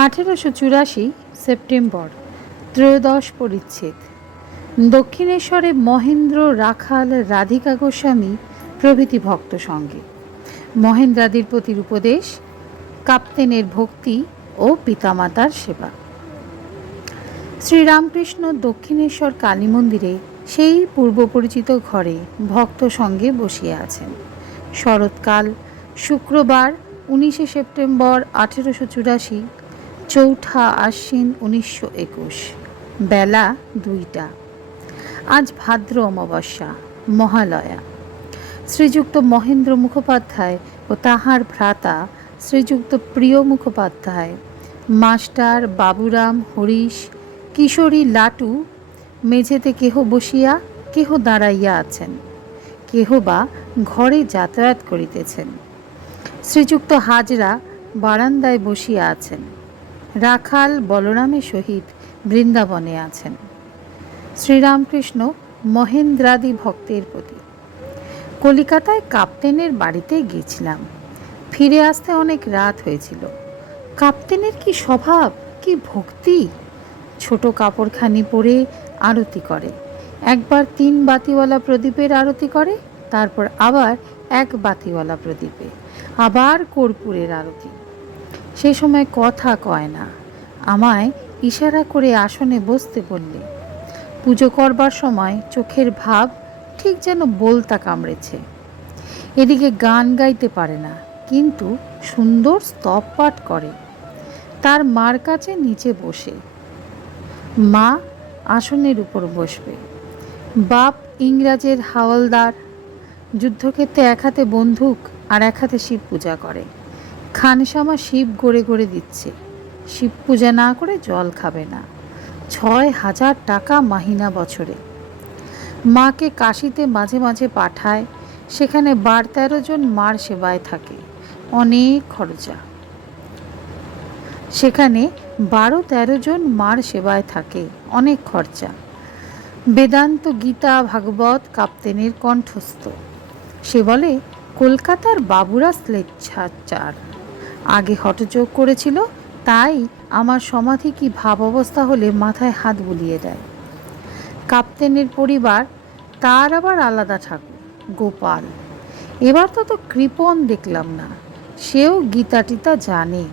আঠেরোশো চুরাশি সেপ্টেম্বর, ত্রয়োদশ পরিচ্ছেদ। দক্ষিণেশ্বরে মহেন্দ্র রাখাল রাধিকা গোস্বামী প্রভৃতি ভক্ত সঙ্গে। মহেন্দ্রাদির প্রতির উপদেশ, কাপ্তেনের ভক্তি ও পিতামাতার সেবা। শ্রীরামকৃষ্ণ দক্ষিণেশ্বর কালী মন্দিরে সেই পূর্বপরিচিত ঘরে ভক্ত সঙ্গে বসিয়া আছেন। শরৎকাল, শুক্রবার, উনিশে সেপ্টেম্বর, আঠেরোশো চুরাশি চৌঠা আশ্বিন উনিশশো একুশ, বেলা দুইটা। আজ ভাদ্র অমাবস্যা, মহালয়া। শ্রীযুক্ত মহেন্দ্র মুখোপাধ্যায় ও তাহার ভ্রাতা শ্রীযুক্ত প্রিয় মুখোপাধ্যায়, মাস্টার বাবুরাম হরিশ, কিশোরী লাটু, মেঝেতে কেহ বসিয়া, কেহ দাঁড়াইয়া আছেন, কেহ বা ঘরে যাতায়াত করিতেছেন। শ্রীযুক্ত হাজরা বারান্দায় বসিয়া আছেন। রাখাল বলরামের সহিত বৃন্দাবনে আছেন। শ্রীরামকৃষ্ণ মহেন্দ্রাদি ভক্তের প্রতি। কলিকাতায় কাপ্তেনের বাড়িতে গেছিলাম ফিরে আসতে অনেক রাত হয়েছিল। কাপ্তেনের কি স্বভাব, কি ভক্তি? ছোট কাপড়খানি পরে আরতি করে। একবার তিন বাতিওয়ালা প্রদীপের আরতি করে, তারপর আবার এক বাতিওয়ালা প্রদীপে। আবার কর্পূরের আরতি। সে সময় কথা কয় না। আমায় ইশারা করে আসনে বসতে বললে, পুজো করবার সময় চোখের ভাব ঠিক যেন বলতা কামড়েছে। এদিকে গান গাইতে পারে না, কিন্তু সুন্দর স্তব পাঠ করে। তার মার কাছে নিচে বসে। মা আসনের উপর বসবে। বাপ ইংরাজের হাওলদার। যুদ্ধক্ষেত্রে এক হাতে বন্দুক আর এক হাতে শিব পূজা করে। খানসামা শিব গড়ে গড়ে দিচ্ছে। শিব পূজা না করে জল খাবে না। ছয় হাজার টাকা মাহিনা বছরে। মাকে কাশিতে মাঝে মাঝে পাঠায়, সেখানে বার তেরো জন মার সেবায় থাকে। অনেক খরচা। সেখানে বারো তেরো জন মার সেবায় থাকে। অনেক খরচা। বেদান্ত গীতা ভাগবত কাপ্তেনের কণ্ঠস্থ। সে বলে, কলকাতার বাবুরা স্লেচ্ছাচার আগে হটযোগ করেছিল, তাই আমার সমাধি কি ভাব অবস্থা হলে মাথায় হাত বুলিয়ে দেয়। কাপ্তেনের পরিবার, তার আবার আলাদা ঠাকুর, গোপাল। এবার তো তো কৃপণ দেখলাম না, সেও গীতা টিতা জানে।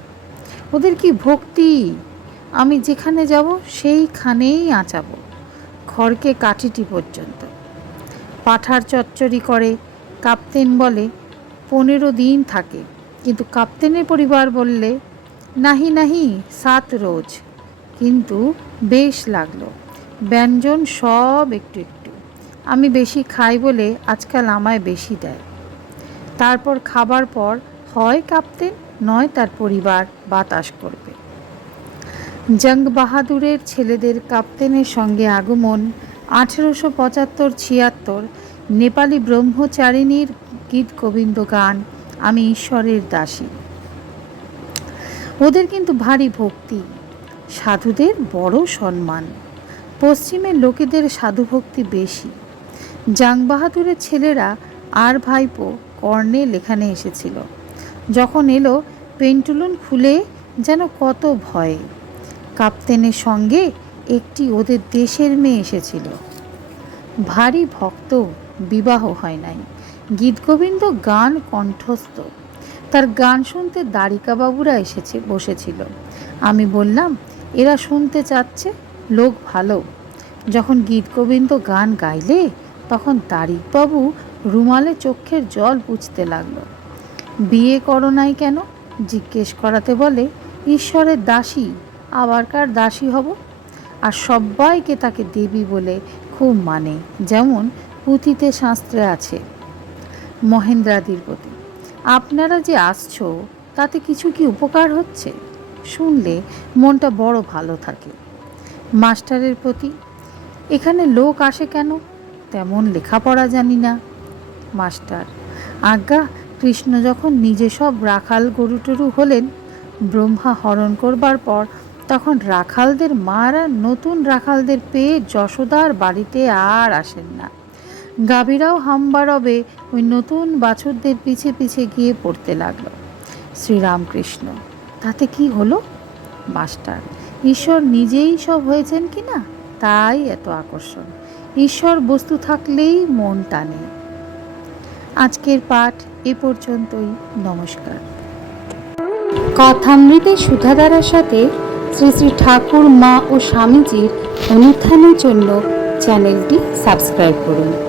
ওদের কি ভক্তি? আমি যেখানে যাব, সেইখানেই আঁচাবো, খড়কে কাঠিটি পর্যন্ত। পাঠার চচ্চড়ি করে, কাপ্তেন বলে, পনেরো দিন থাকে। কিন্তু কাপ্তেনের পরিবার বললে, নাহি নাহি, সাত রোজ। কিন্তু বেশ লাগল। ব্যঞ্জন সব একটু একটু। আমি বেশি খাই বলে আজকাল আমায় বেশি দেয়। তারপর খাবার পর হয় কাপ্তেন, নয় তার পরিবার বাতাস করবে। জঙ্গ বাহাদুরের ছেলেদের কাপ্তেনের সঙ্গে আগমন আঠেরোশো পঁচাত্তর ছিয়াত্তর, নেপালি ব্রহ্মচারিণীর গীত গোবিন্দ গান আমি ঈশ্বরের দাসী। ওদের কিন্তু ভারী ভক্তি। সাধুদের বড় সম্মান। পশ্চিমের লোকেদের সাধুভক্তি বেশি। জাং বাহাদুরের ছেলেরা আর ভাইপো কর্নেল এখানে এসেছিল। যখন এলো, পেন্টুলুন খুলে যেন কত ভয়ে। কাপ্তেনের সঙ্গে একটি ওদের দেশের মেয়ে এসেছিল। ভারী ভক্ত, বিবাহ হয় নাই। গীতগোবিন্দ গান কণ্ঠস্থ। তার গান শুনতে দ্বারিকাবাবুরা এসেছে, বসেছিল। আমি বললাম, এরা শুনতে চাচ্ছে, লোক ভালো। যখন গীতগোবিন্দ গান গাইলে, তখন তারিকবাবু রুমালে চোখের জল পুছতে লাগল। বিয়ে করো নাই কেন? জিজ্ঞেস করাতে বলে, ঈশ্বরের দাসী, আবার কার দাসী হব? আর সবাইকে তাকে দেবী বলে খুব মানে যেমন পুঁথিতে শাস্ত্রে আছে। মহেন্দ্রাদির প্রতি। আপনারা যে আসছো, তাতে কিছু কি উপকার হচ্ছে? শুনলে মনটা বড় ভালো থাকে। মাস্টারের প্রতি, এখানে লোক আসে কেন? তেমন লেখাপড়া জানি না। মাস্টার, আজ্ঞা, কৃষ্ণ যখন নিজে সব রাখাল গরু টরু হলেন, ব্রহ্মা হরণ করবার পর, তখন রাখালদের মারা নতুন রাখালদের পেয়ে যশোদার বাড়িতে আর আসেন না। গাভীরাও হাম্বারবে ওই নতুন বাছুরদের পিছে পিছে গিয়ে পড়তে লাগল। শ্রীরামকৃষ্ণ, তাতে কি হলো? মাস্টার, ঈশ্বর নিজেই সব হয়েছেন কি না? তাই এত আকর্ষণ। ঈশ্বর বস্তু থাকলেই মন টানে। আজকের পাঠ এ পর্যন্তই। নমস্কার। কথামৃতে সুধাধারার সাথে শ্রী শ্রী ঠাকুর, মা ও স্বামীজির অনুত্থানের জন্য চ্যানেলটি সাবস্ক্রাইব করুন।